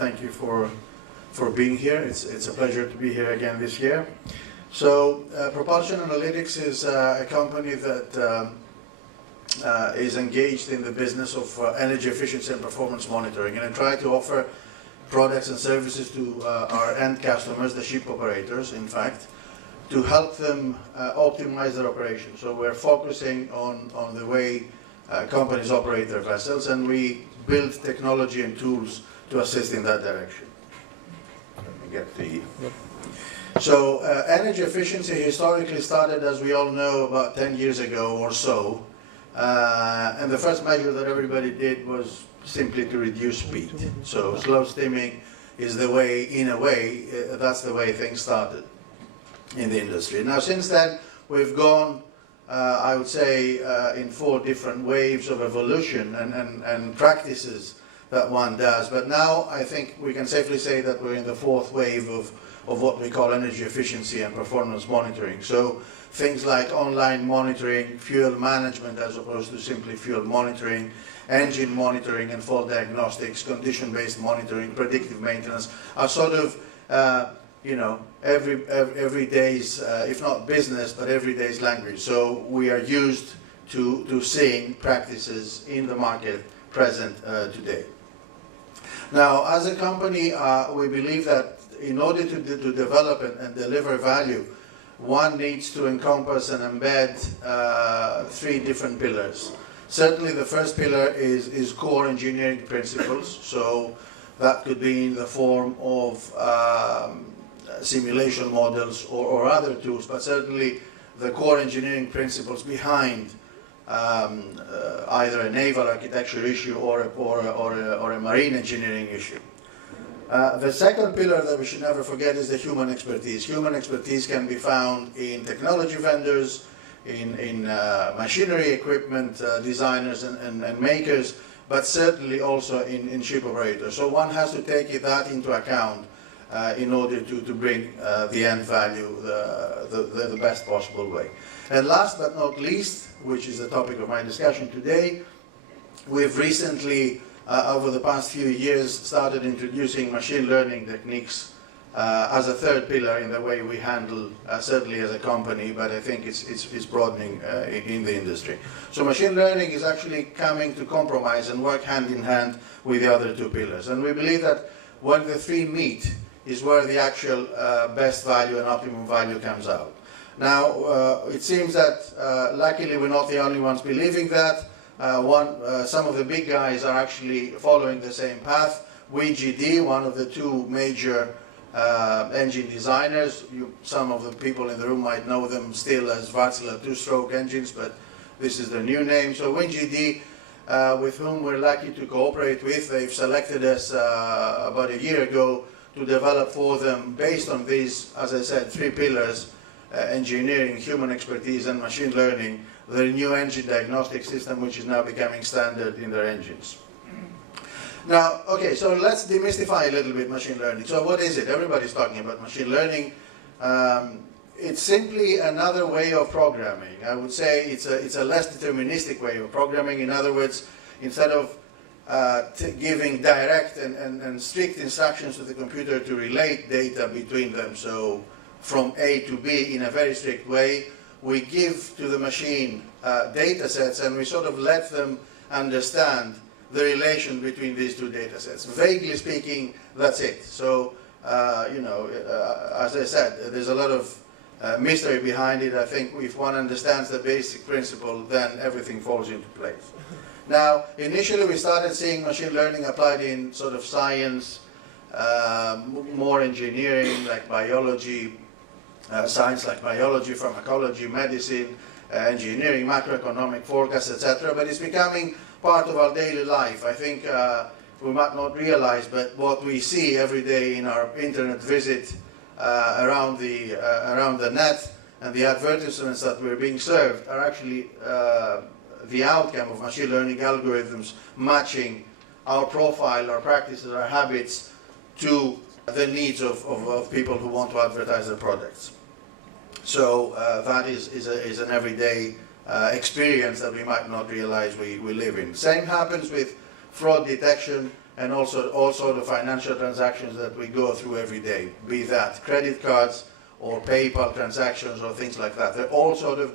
thank you for being here. It's a pleasure to be here again this year. So Propulsion Analytics is a company that is engaged in the business of energy efficiency and performance monitoring, and I try to offer products and services to our end customers, the ship operators, in fact, to help them optimize their operations. So we're focusing on the way companies operate their vessels, and we build technology and tools to assist in that direction. Let me get the... So energy efficiency historically started, as we all know, about 10 years ago or so. And the first measure that everybody did was simply to reduce speed. So slow steaming is the way, in a way, that's the way things started in the industry. Now since then, we've gone, I would say, in 4 different waves of evolution and practices that one does. But now I think we can safely say that we're in the 4th wave of what we call energy efficiency and performance monitoring. So things like online monitoring, fuel management as opposed to simply fuel monitoring, engine monitoring and fault diagnostics, condition-based monitoring, predictive maintenance are sort of, every day's, if not business, but every day's language. So we are used to seeing practices in the market present today. Now, as a company, we believe that in order to develop and deliver value, one needs to encompass and embed 3 different pillars. Certainly the first pillar is core engineering principles. So that could be in the form of simulation models or other tools, but certainly the core engineering principles behind either a naval architecture issue or a marine engineering issue. The second pillar that we should never forget is the human expertise. Human expertise can be found in technology vendors, in machinery equipment designers and makers, but certainly also in ship operators. So one has to take that into account in order to bring the end value the best possible way. And last but not least, which is the topic of my discussion today, we've recently over the past few years started introducing machine learning techniques as a 3rd pillar in the way we handle, certainly as a company, but I think it's broadening in the industry. So machine learning is actually coming to compromise and work hand in hand with the other 2 pillars. And we believe that when the 3 meet is where the actual best value and optimum value comes out. Now, it seems that luckily we're not the only ones believing that. Some of the big guys are actually following the same path. WinGD, one of the 2 major engine designers, some of the people in the room might know them still as Wärtsilä 2-stroke engines, but this is their new name. So WinGD, with whom we're lucky to cooperate with, they've selected us about a year ago to develop for them, based on these, as I said, 3 pillars, engineering, human expertise and machine learning, the new engine diagnostic system, which is now becoming standard in their engines. Now, okay, so let's demystify a little bit machine learning. So what is it? Everybody's talking about machine learning. It's simply another way of programming. I would say it's a less deterministic way of programming. In other words, instead of giving direct and strict instructions to the computer to relate data between them, so from A to B in a very strict way, we give to the machine data sets and we sort of let them understand the relation between these 2 data sets. Vaguely speaking, that's it. So, as I said, there's a lot of mystery behind it. I think if one understands the basic principle, then everything falls into place. Now, initially we started seeing machine learning applied in sort of science, more engineering like biology, science like biology, pharmacology, medicine, engineering, macroeconomic forecasts, etc. But it's becoming part of our daily life. I think we might not realize, but what we see every day in our internet visit around the net and the advertisements that we're being served are actually the outcome of machine learning algorithms matching our profile, our practices, our habits to the needs of people who want to advertise their products. So that is an everyday experience that we might not realize we live in. Same happens with fraud detection and also the financial transactions that we go through every day, be that credit cards or PayPal transactions or things like that. They're all sort of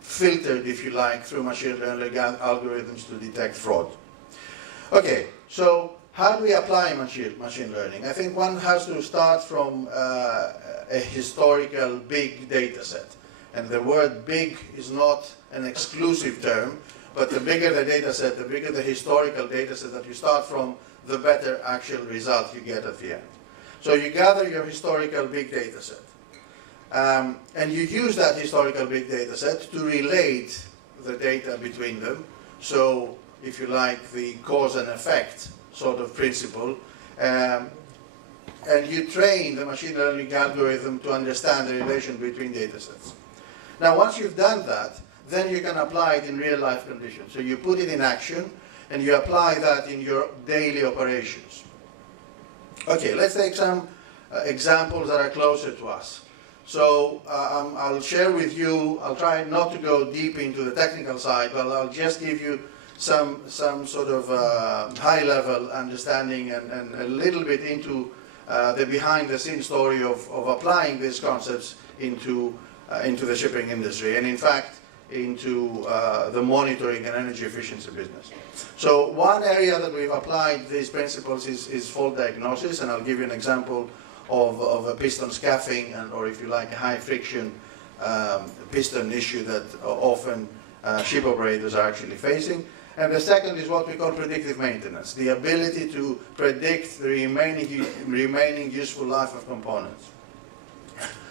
filtered, if you like, through machine learning algorithms to detect fraud. Okay, so how do we apply machine learning? I think one has to start from a historical big data set. And the word big is not an exclusive term, but the bigger the data set, the bigger the historical data set that you start from, the better actual result you get at the end. So you gather your historical big data set. And you use that historical big data set to relate the data between them. So, if you like, the cause and effect sort of principle. And you train the machine learning algorithm to understand the relation between data sets. Now, once you've done that, then you can apply it in real-life conditions. So you put it in action, and you apply that in your daily operations. Okay, let's take some examples that are closer to us. So I'll share with you, I'll try not to go deep into the technical side, but I'll just give you some sort of high-level understanding and a little bit into the behind-the-scenes story of applying these concepts into the shipping industry, and in fact, into the monitoring and energy efficiency business. So one area that we've applied these principles is fault diagnosis, and I'll give you an example of a piston scaffing, or if you like, a high friction piston issue that often ship operators are actually facing. And the second is what we call predictive maintenance, the ability to predict the remaining useful life of components.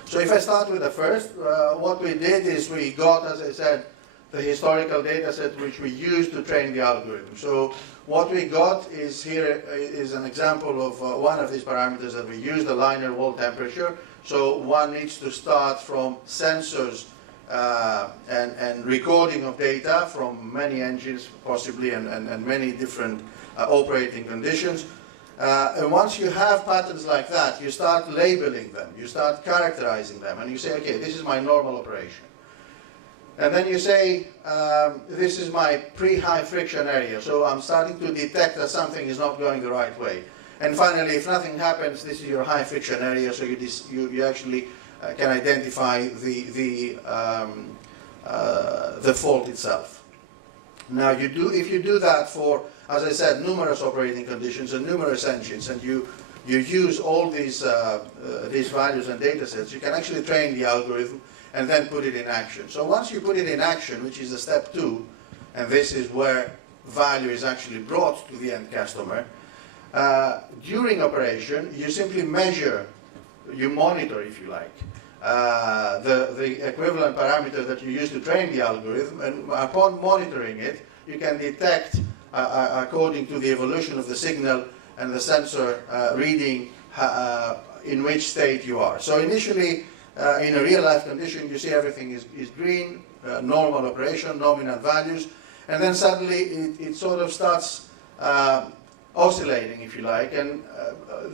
So if I start with the first, what we did is we got, as I said, the historical data set which we used to train the algorithm. So what we got is here is an example of one of these parameters that we use, the liner wall temperature. So one needs to start from sensors and recording of data from many engines possibly and many different operating conditions. And once you have patterns like that, you start labeling them, you start characterizing them, and you say, okay, this is my normal operation. And then you say, this is my pre-high friction area, so I'm starting to detect that something is not going the right way. And finally, if nothing happens, this is your high friction area, so you actually can identify the fault itself. Now, if you do that for, as I said, numerous operating conditions and numerous engines, and you use all these values and data sets, you can actually train the algorithm and then put it in action. So once you put it in action, which is the step 2, and this is where value is actually brought to the end customer, during operation, you simply measure, you monitor, if you like, the equivalent parameters that you use to train the algorithm, and upon monitoring it, you can detect, according to the evolution of the signal and the sensor reading, in which state you are. So initially, in a real-life condition, you see everything is green, normal operation, nominal values, and then suddenly it sort of starts oscillating, if you like, and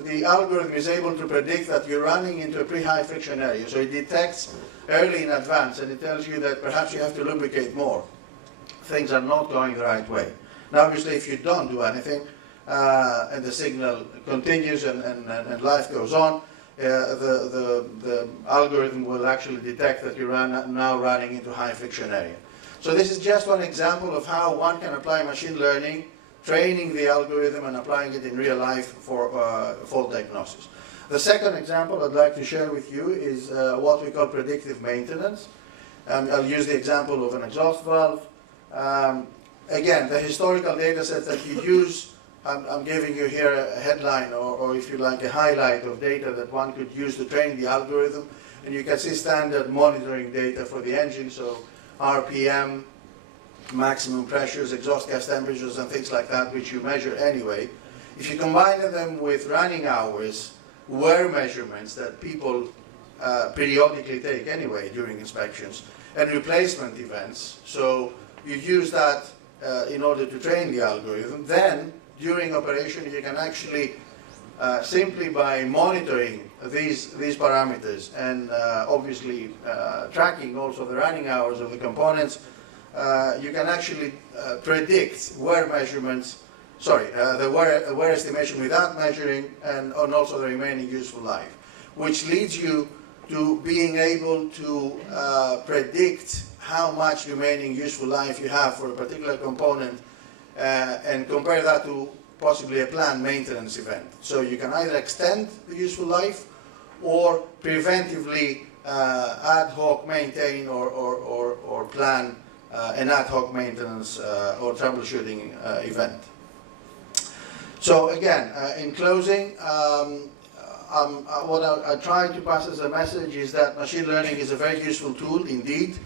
the algorithm is able to predict that you're running into a pre-high friction area. So it detects early in advance, and it tells you that perhaps you have to lubricate more. Things are not going the right way. Now, obviously, if you don't do anything, and the signal continues and life goes on, the algorithm will actually detect that you're now running into high friction area. So this is just one example of how one can apply machine learning, training the algorithm and applying it in real life for fault diagnosis. The second example I'd like to share with you is what we call predictive maintenance. I'll use the example of an exhaust valve. Again, the historical data set that you use, I'm giving you here a headline or if you like a highlight of data that one could use to train the algorithm, and you can see standard monitoring data for the engine, so RPM, maximum pressures, exhaust gas temperatures and things like that, which you measure anyway. If you combine them with running hours, wear measurements that people periodically take anyway during inspections, and replacement events, so you use that in order to train the algorithm, then during operation you can actually simply by monitoring these parameters and obviously tracking also the running hours of the components, you can actually predict wear measurements the wear estimation without measuring, and also the remaining useful life, which leads you to being able to predict how much remaining useful life you have for a particular component and compare that to possibly a planned maintenance event. So you can either extend the useful life or preventively ad hoc maintain or plan an ad hoc maintenance or troubleshooting event. So again, in closing, what I try to pass as a message is that machine learning is a very useful tool indeed.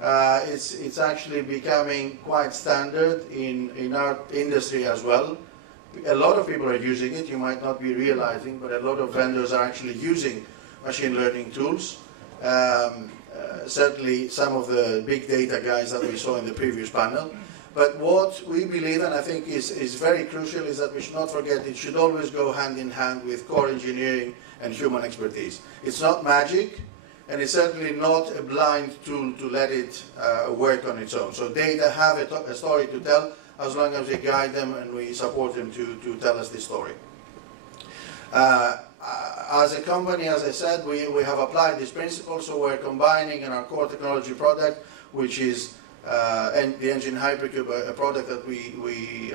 It's actually becoming quite standard in our industry as well. A lot of people are using it, you might not be realizing, but a lot of vendors are actually using machine learning tools. Certainly some of the big data guys that we saw in the previous panel. But what we believe, and I think is very crucial, is that we should not forget it should always go hand in hand with core engineering and human expertise. It's not magic, and it's certainly not a blind tool to let it work on its own. So data have a story to tell as long as we guide them and we support them to tell us this story. As a company, as I said, we have applied this principle, so we're combining in our core technology product, which is the Engine Hypercube, a product that we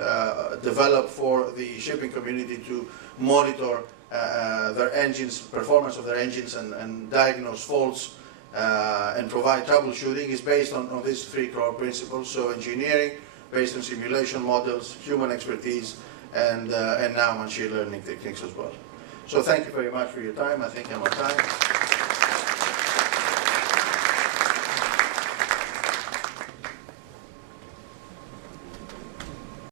developed for the shipping community to monitor their engines, performance of their engines, and diagnose faults and provide troubleshooting, is based on these three core principles. So engineering, based on simulation models, human expertise, and now machine learning techniques as well. So thank you very much for your time. I think I'm on time.